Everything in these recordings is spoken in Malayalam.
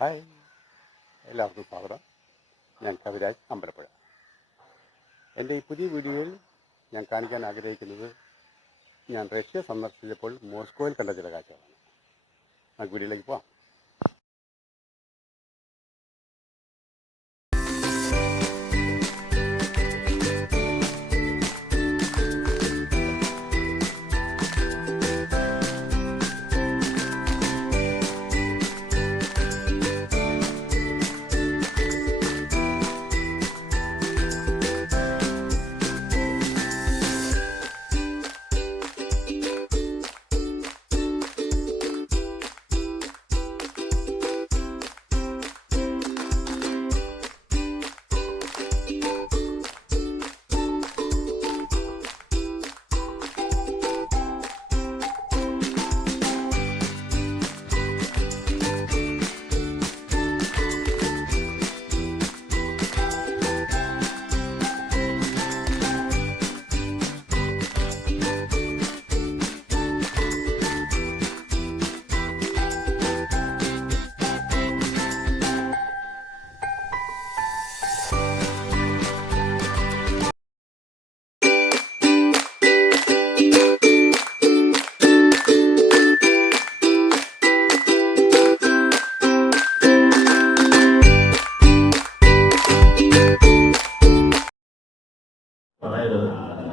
ഹായ്, എല്ലാവർക്കും സ്വാഗതം. ഞാൻ കവിരാജ് അമ്പലപ്പുഴ. എൻ്റെ ഈ പുതിയ വീഡിയോയിൽ ഞാൻ കാണിക്കാൻ ആഗ്രഹിക്കുന്നത് ഞാൻ റഷ്യ സന്ദർശിച്ചപ്പോൾ മോസ്കോയിൽ കണ്ട ചില കാഴ്ചകളാണ്. നമുക്ക് വീഡിയോയിലേക്ക് പോവാം.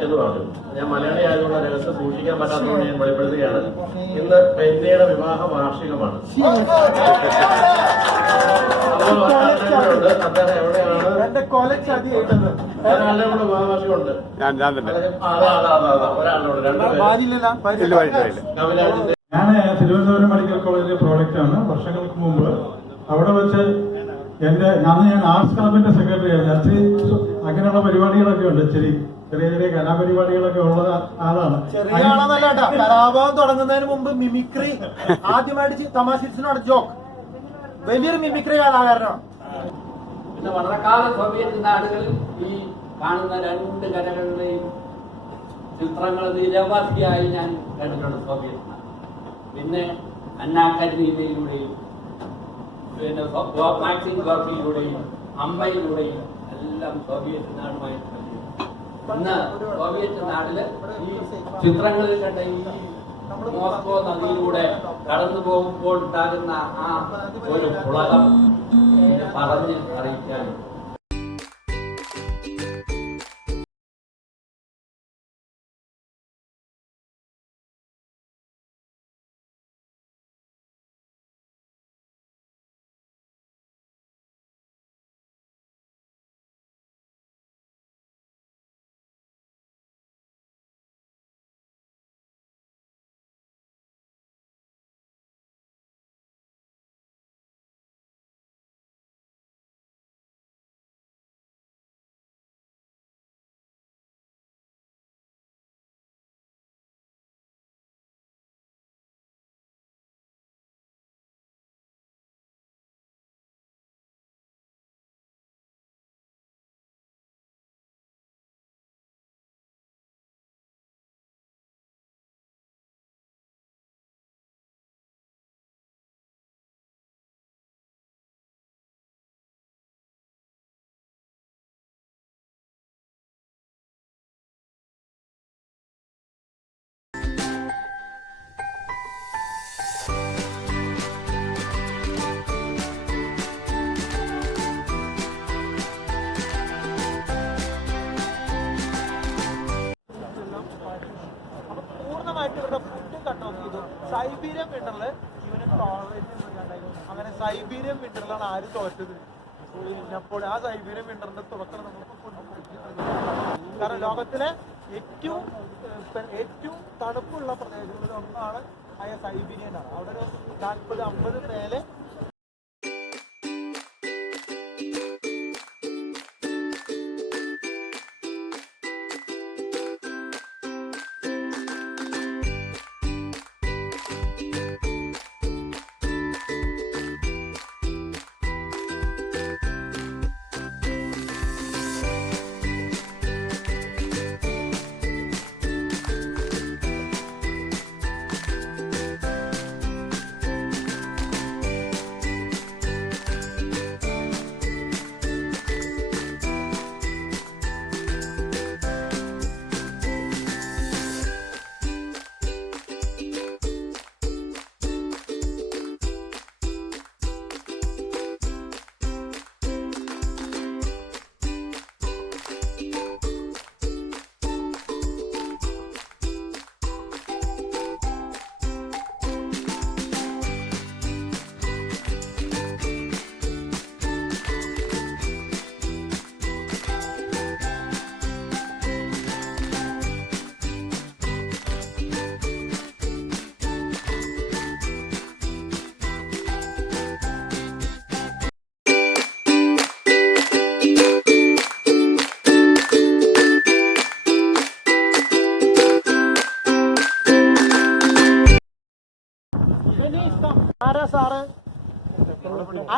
എന്ന് പറഞ്ഞു. ഞാൻ മലയാളി ആയതുകൊണ്ട് രഹസ്യം സൂക്ഷിക്കാൻ പറ്റാത്തതുകൊണ്ട് ഞാൻ വെളിപ്പെടുത്തുകയാണ്. ഇന്ന് പെന്യയുടെ വിവാഹ വാർഷികമാണ്. അദ്ദേഹം എവിടെയാണ്? ഒരാളുടെ കൂടെ വിവാഹ വാർഷികമുണ്ട്. കവിരാജിന്റെ ഞാൻ തിരുവനന്തപുരം മെഡിക്കൽ കോളേജിലെ പ്രോഡക്റ്റ് ആണ്. വർഷങ്ങൾക്ക് മുമ്പ് അവിടെ വെച്ച് ഞാൻ ആർട്സ് ക്ലബിന്റെ സെക്രട്ടറി ആയിരുന്നു. അങ്ങനെയുള്ള പരിപാടികളൊക്കെ ഉണ്ട്. ചെറിയ ചെറിയ കലാപരിപാടികളൊക്കെ ഉള്ള ആളാണ്. ചെറിയ ആളെന്നല്ല കേട്ടോ. കലാപം തുടങ്ങുന്നതിന് മുമ്പ് മിമിക്രി ആദ്യമായിട്ട് തമാശിസിനോട് ജോക്ക് വലിയൊരു മിമിക്രി കലാകാരനാണ്. പിന്നെ വളരെക്കാല സോവിയറ്റ് നാടുകളിൽ ഈ കാണുന്ന രണ്ട് കലകളുടെയും ചിത്രങ്ങൾ നിരവധിയായി ഞാൻ കണ്ടിട്ടുണ്ട്. സോവിയറ്റ് നാട്, പിന്നെ അന്നാ കരീനയിലൂടെയും പിന്നെ മാക്സിം ഗോർക്കിയിലൂടെയും അമ്മയിലൂടെയും എല്ലാം സോവിയറ്റ് നാടുമായി ഇന്ന് സോവിയറ്റ് നാട്ടില് ഈ ചിത്രങ്ങളിൽ കണ്ട ഈ മോസ്കോ നദിയിലൂടെ കടന്നു പോകുമ്പോൾ ഉണ്ടാകുന്ന ആ ഒരു പുളകം പറഞ്ഞ് അറിയിക്കാൻ പൂർണ്ണമായിട്ട് ഇവരുടെ ഫുഡ് കട്ട് ഓഫ് ചെയ്തു. സൈബീരിയൻ വിന്ററില് ഇവന് ടോളറേറ്റ് അങ്ങനെ സൈബീരിയൻ വിന്ററിലാണ് ആര് തോറ്റത്. അപ്പോൾ ആ സൈബീരിയൻ വിന്ററിന്റെ തുടക്കം കാരണം ലോകത്തിലെ ഏറ്റവും തണുപ്പുള്ള പ്രദേശങ്ങളിൽ ഒന്നാണ് ആയ സൈബീരിയനാണ്. അവിടെ ഒരു 40-50 മേലെ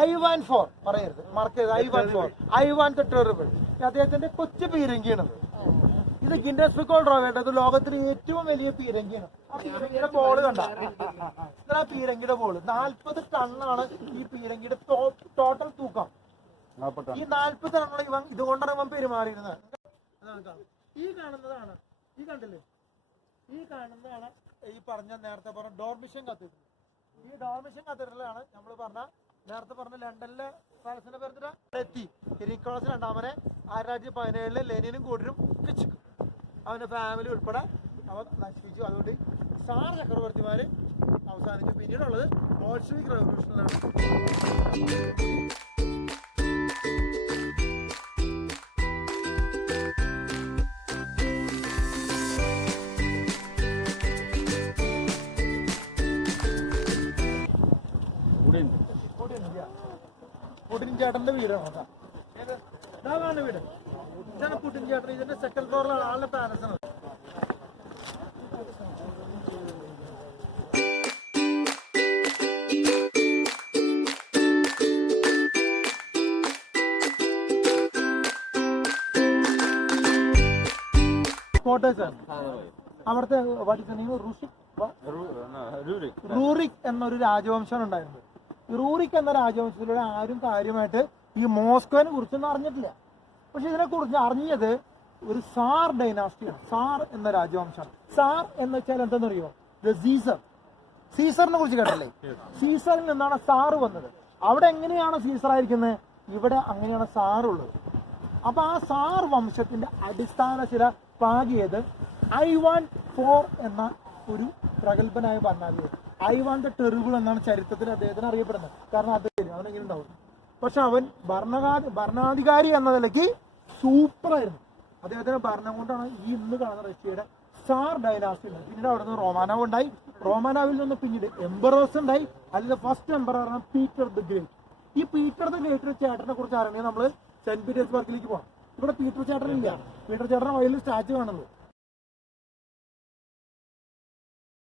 ഐവാൻ IV പറയരുത്, മാർക്ക് ചെയ്ത് Ivan IV, Ivan the terrible. അദ്ദേഹത്തിന്റെ കൊച്ചു പീരങ്കിയാണത്. ഇത് ഗിന്നസ് റെക്കോർഡ് ആവേണ്ടത് ലോകത്തിലെ ഏറ്റവും വലിയ പീരങ്കിയാണ്. ആ പീരങ്കിയുടെ ബോള് കണ്ട, ആ പീരങ്കിയുടെ ബോള് 40 ടണ്ണാണ് ഈ പീരങ്കിയുടെ ടോട്ടൽ തൂക്കം. ഈ 40 ടണ്ണാണ് ഇവൻ ഇതുകൊണ്ടാണ് ഇവൻ പെരുമാറിയിരുന്നത്. ഈ കാണുന്നതാണ്, ഈ കണ്ടില്ലേ, ഈ കാണുന്നതാണ് ഈ പറഞ്ഞ നേരത്തെ പറഞ്ഞ ഡോർമിഷൻ കത്തീഡ്രൽ. ഈ ഡോർമിഷൻ കത്തീഡ്രലാണ് നമ്മൾ പറഞ്ഞ നേരത്തെ പറഞ്ഞ ലണ്ടനിലെ ഫാലസിന്റെ പേര് എത്തി. നിക്കോളസ് രണ്ടാമനെ 1917 ലെനിനും കൂട്ടരും പിച്ചു, അവന്റെ ഫാമിലി ഉൾപ്പെടെ അവൻ നശിപ്പിച്ചു. അതുകൊണ്ട് സാർ ചക്രവർത്തിമാര് അവസാനിച്ചു. പിന്നീടുള്ളത് ബോൾഷെവിക് റവല്യൂഷനിലാണ്. പുടിൻ ചേട്ടന്റെ വീടാണ് ഇതാണ് വീട്. ഇതാണ് പുടിൻ ചേട്ടൻ. ഇതിന്റെ സെക്കൻഡ് ഫ്ലോറിലാണ് ആളുടെ പാലസ് ആണ്. അവിടുത്തെ റൂറിക് എന്നൊരു രാജവംശം ഉണ്ടായിരുന്നത്. ഈ റൂറിക് എന്ന രാജവംശത്തിലൂടെ ആരും കാര്യമായിട്ട് ഈ മോസ്കോനെ കുറിച്ചൊന്നും അറിഞ്ഞിട്ടില്ല. പക്ഷെ ഇതിനെ കുറിച്ച് അറിഞ്ഞത് ഒരു സാർ ഡൈനാസ്റ്റിയാണ്. സാർ എന്ന രാജവംശം. സാർ എന്ന് വെച്ചാൽ എന്താണെന്നറിയോ? സീസർ. സീസറിനെ കുറിച്ച് കേട്ടല്ലേ? സീസറിൽ നിന്നാണ് സാറ് വന്നത്. അവിടെ എങ്ങനെയാണ് സീസർ ആയിരിക്കുന്നത്? ഇവിടെ അങ്ങനെയാണ് സാറുള്ളത്. അപ്പൊ ആ സാർ വംശത്തിന്റെ അടിസ്ഥാന ശില പാകിയത് ഐവാൻ IV എന്ന ഒരു പ്രഗത്ഭനായ ഭരണാധികാരി. ഐവാൻ ദ ടെറിബിൾ എന്നാണ് ചരിത്രത്തിൽ അദ്ദേഹത്തിന് അറിയപ്പെടുന്നത്. കാരണം അദ്ദേഹം അവനെങ്ങനെ ഉണ്ടാവും. പക്ഷെ അവൻ ഭരണാധികാരി എന്ന നിലയ്ക്ക് സൂപ്പറായിരുന്നു. അദ്ദേഹത്തിന്റെ ഭരണം കൊണ്ടാണ് ഈ ഇന്ന് കാണുന്ന റഷ്യയുടെ സാർ ഡൈനാസ്റ്റി ഉണ്ടായി. പിന്നീട് അവിടെ നിന്ന് റോമാനോവ് ഉണ്ടായി. റോമാനോവിൽ നിന്ന് പിന്നീട് എംബറേഴ്സ് ഉണ്ടായി. അതിൽ ഫസ്റ്റ് എംബറാണ് പീറ്റർ ദ ഗ്രേറ്റ്. ഈ പീറ്റർ ദ ഗ്രേറ്റ് ചേട്ടനെ കുറിച്ച് അറിയണമെങ്കിൽ നമ്മൾ സെന്റ് പീറ്റേഴ്സ്ബർഗിലേക്ക് പോകണം. ഇവിടെ പീറ്റർ ചേട്ടനില്ല. പീറ്റർ ചേട്ടനെ വഴിയിൽ സ്റ്റാച്ചു കാണുന്നത്.